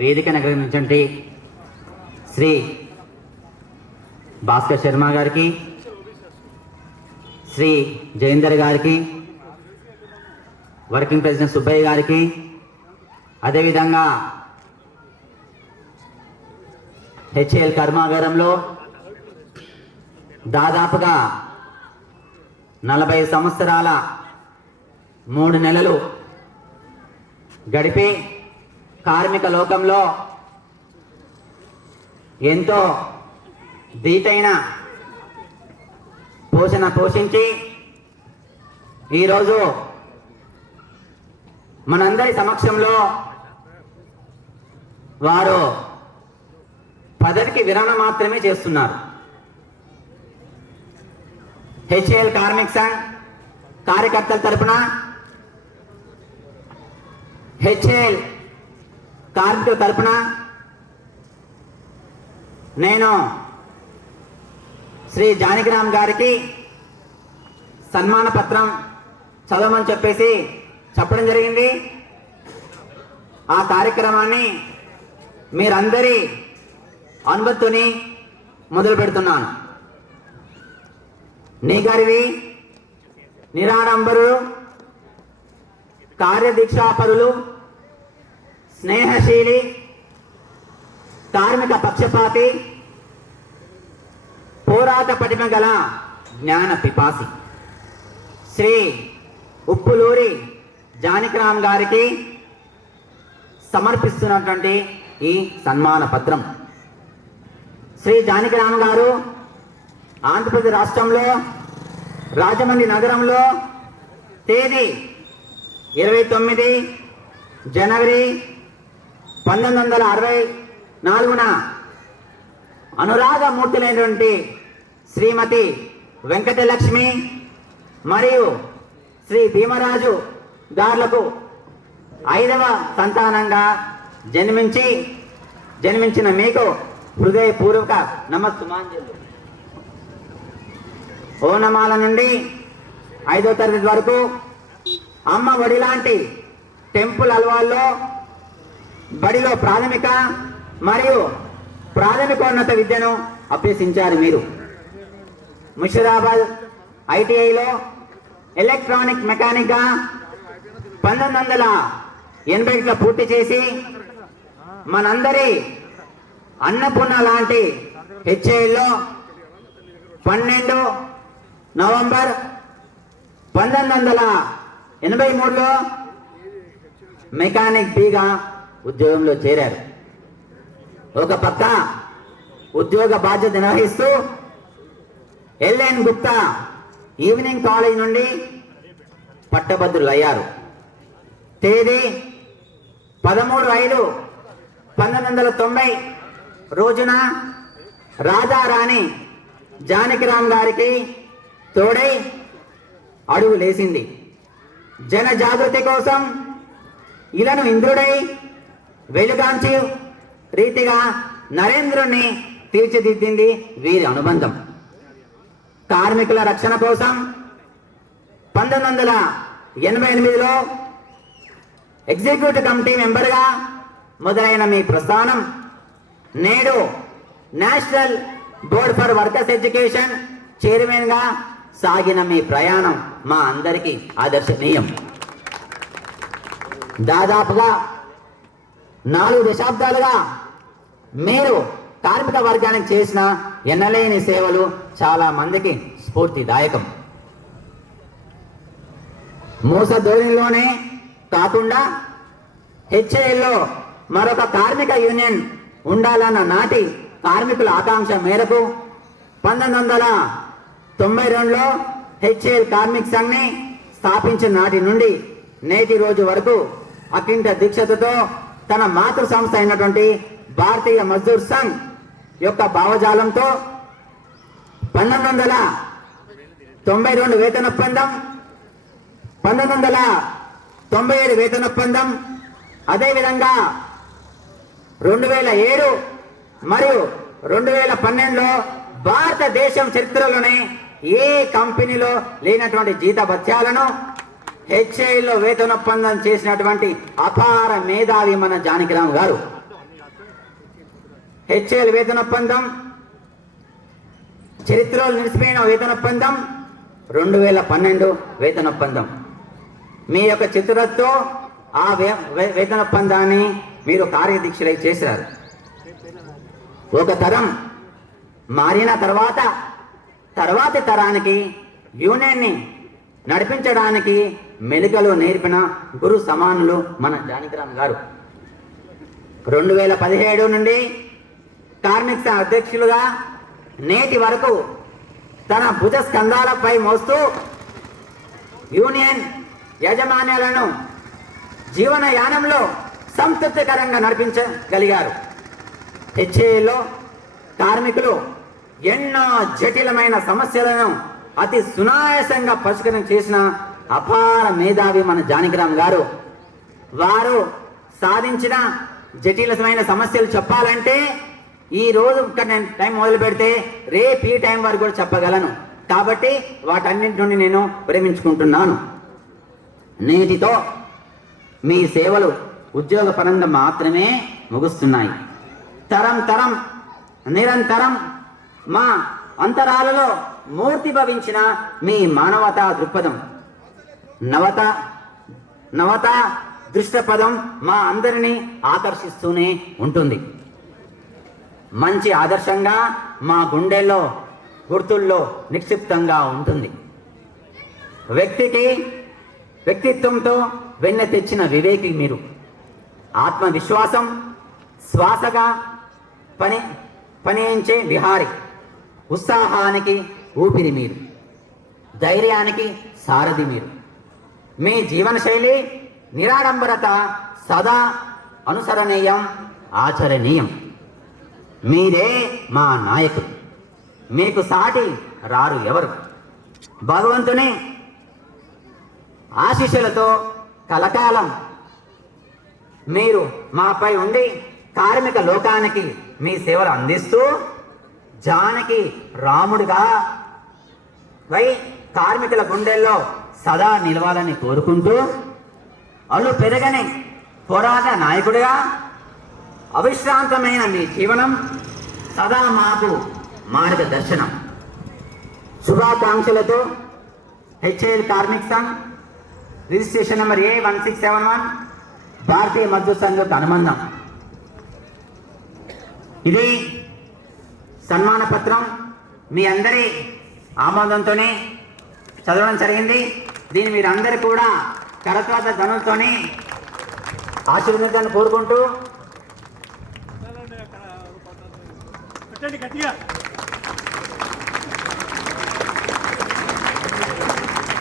వేదికను అలంకరించినటువంటి శ్రీ భాస్కర్ శర్మ గారికి, శ్రీ జయేందర్ గారికి, వర్కింగ్ ప్రెసిడెంట్ సుబ్బయ్య గారికి, అదేవిధంగా హెచ్ఏఎల్ కర్మాగారంలో దాదాపుగా 40 సంవత్సరాల 3 నెలలు గడిపి కార్మిక లోకంలో ఎంతో దీటైన పోషణ పోషించి ఈరోజు మనందరి సమక్షంలో వారు పదవికి విరమణ మాత్రమే చేస్తున్నారు. హెచ్ఏఎల్ కార్మిక సంఘ్ కార్యకర్తల తరపున, హెచ్ఏఎల్ కార్మికుల తరపున నేను శ్రీ జానకిరామ్ గారికి సన్మాన పత్రం చదవమని చెప్పడం జరిగింది. ఆ కార్యక్రమాన్ని మీరందరి అనుమతితోని మొదలు పెడుతున్నాను. నిగర్వి, నిరాడంబరులు, కార్యదీక్షాపరులు, స్నేహశీలి, కార్మిక పక్షపాతి, పోరాట పటిమ గల జ్ఞాన పిపాసి శ్రీ ఉప్పులూరి జానకిరామ్ గారికి సమర్పిస్తున్నటువంటి ఈ సన్మాన పత్రం. శ్రీ జానకిరామ్ గారు ఆంధ్రప్రదేశ్ రాష్ట్రంలో రాజమండ్రి నగరంలో తేదీ 29 జనవరి 1964న అనురాగమూర్తులైనటువంటి శ్రీమతి వెంకటలక్ష్మి మరియు శ్రీ భీమరాజు గారులకు 5వ సంతానంగా జన్మించిన మీకు హృదయపూర్వక నమస్సుమాంజలు. ఓనమాల నుండి 5వ తరగతి వరకు అమ్మ ఒడి లాంటి టెంపుల్ అలవాల్లో బడిలో ప్రాథమిక మరియు ప్రాథమికోన్నత విద్యను అభ్యసించారు. మీరు ముషిరాబాద్ ఐటీఐలో ఎలక్ట్రానిక్ మెకానిక్గా 1980లో పూర్తి చేసి మనందరి అన్నపూర్ణ లాంటి హెచ్ఏఎల్లో 12 నవంబర్ 1983లో మెకానిక్ బిగా ఉద్యోగంలో చేరారు. ఒక పక్క ఉద్యోగ బాధ్యత నిర్వహిస్తూ ఎల్ఎన్ గుప్తా ఈవినింగ్ కాలేజ్ నుండి పట్టభద్రులయ్యారు. తేదీ 13/5/1990 రోజున రాజారాణి జానకిరామ్ గారికి తోడై అడుగు లేసింది. జన జాగృతి కోసం ఇలను ఇంద్రుడై వెలుగాంచి రీతిగా నరేంద్రుణ్ణి తీర్చిదిద్దింది వీరి అనుబంధం. కార్మికుల రక్షణ కోసం 1988లో ఎగ్జిక్యూటివ్ కమిటీ మెంబర్గా మొదలైన మీ ప్రస్థానం నేడు national board for workers education చైర్మన్గా సాగిన మీ ప్రయాణం మా అందరికీ ఆదర్శనీయం. దాదాపుగా 4 దశాబ్దాలుగా మీరు కార్మిక వర్గానికి చేసిన ఎన్నలేని సేవలు చాలా మందికి స్ఫూర్తిదాయకం. మోస ధోరణిలోనే కాకుండా హెచ్ఏఎల్లో మరొక కార్మిక యూనియన్ ఉండాలన్న నాటి కార్మికుల ఆకాంక్ష మేరకు 1992లో హెచ్ఏఎల్ కార్మిక సంఘ్ని స్థాపించిన నాటి నుండి నేటి రోజు వరకు అఖండ దీక్షతో తన మాతృ సంస్థ అయినటువంటి భారతీయ మజ్దూర్ సంఘ్ యొక్క భావజాలంతో 1992 వేతన ఒప్పందం, 1997 వేతన ఒప్పందం, అదేవిధంగా 2007 మరియు 2012లో భారతదేశం చరిత్రలోనే ఏ కంపెనీలో లేనటువంటి జీతభత్యాలను హెచ్ఏఎల్లో వేతన ఒప్పందం చేసినటువంటి అపార మేధావి మన జానకిరామ్ గారు. హెచ్ఏఎల్ వేతన ఒప్పందం, చరిత్రలో నిలిచిపోయిన వేతన ఒప్పందం, 2012 వేతన ఒప్పందం. మీ యొక్క చిత్రతో ఆ వేతన ఒప్పందాన్ని మీరు కార్యదీక్షలై చేశారు. ఒక తరం మారిన తర్వాతి తరానికి యూనియన్ని నడిపించడానికి మెలికలు నేర్పిన గురు సమానులు మన జానకిరామ్ గారు. 2017 నుండి కార్మిక సంఘ అధ్యక్షులుగా నేటి వరకు తన భుజ స్కంధాలపై మోస్తూ యూనియన్ యాజమాన్యాలను జీవనయానంలో సంతృప్తికరంగా నడిపించగలిగారు. హెచ్ఏలో కార్మికులు ఎన్నో జటిలమైన సమస్యలను అతి సునాయాసంగా పరిష్కారం చేసిన అపార మేధావి మన జానకిరామ్ గారు. వారు సాధించిన జటిలమైన సమస్యలు చెప్పాలంటే ఈ రోజు ఇక్కడ నేను టైం మొదలు పెడితే రేపు ఈ టైం వరకు కూడా చెప్పగలను. కాబట్టి వాటన్నింటి నుండి నేను ప్రేమించుకుంటున్నాను. నేటితో మీ సేవలు ఉద్యోగపరంగా మాత్రమే ముగుస్తున్నాయి. తరం నిరంతరం మా అంతరాలలో మూర్తి భవించిన మీ మానవతా దృక్పథం, నవత దృష్టపదం మా అందరినీ ఆకర్షిస్తూనే ఉంటుంది. మంచి ఆదర్శంగా మా గుండెల్లో గుర్తుల్లో నిక్షిప్తంగా ఉంటుంది. వ్యక్తిత్వంతో వెన్న తెచ్చిన వివేకి మీరు. ఆత్మవిశ్వాసం శ్వాసగా పనించే విహారి. ఉత్సాహానికి ఊపిరి మీరు. ధైర్యానికి సారథి మీరు. మీ జీవనశైలి నిరాడంబరత సదా అనుసరణీయం, ఆచరణీయం. మీరే మా నాయకుడు. మీకు సాటి రారు ఎవరు. భగవంతుని ఆశీస్సులతో కలకాలం మీరు మాపై ఉండి కార్మిక లోకానికి మీ సేవలు అందిస్తూ జానకి రాముడిగా కార్మికుల గుండెల్లో సదా నిలవాలని కోరుకుంటూ అల్లు పెరగని పోరాట నాయకుడిగా అవిశ్రాంతమైన మీ జీవనం సదా మాకు మార్గదర్శనం. శుభాకాంక్షలతో హెచ్ఏఎల్ కార్మిక సంఘ్ రిజిస్ట్రేషన్ నెంబర్ A1671 భారతీయ మజ్దూర్ సంఘ్ యొక్క అనుబంధం. ఇది సన్మాన పత్రం మీ అందరి ఆమోదంతోనే చదవడం జరిగింది. దీన్ని మీరందరూ కూడా కరతాళ ధ్వనులతోనే ఆశీర్వదించాలని కోరుకుంటూ గట్టిగా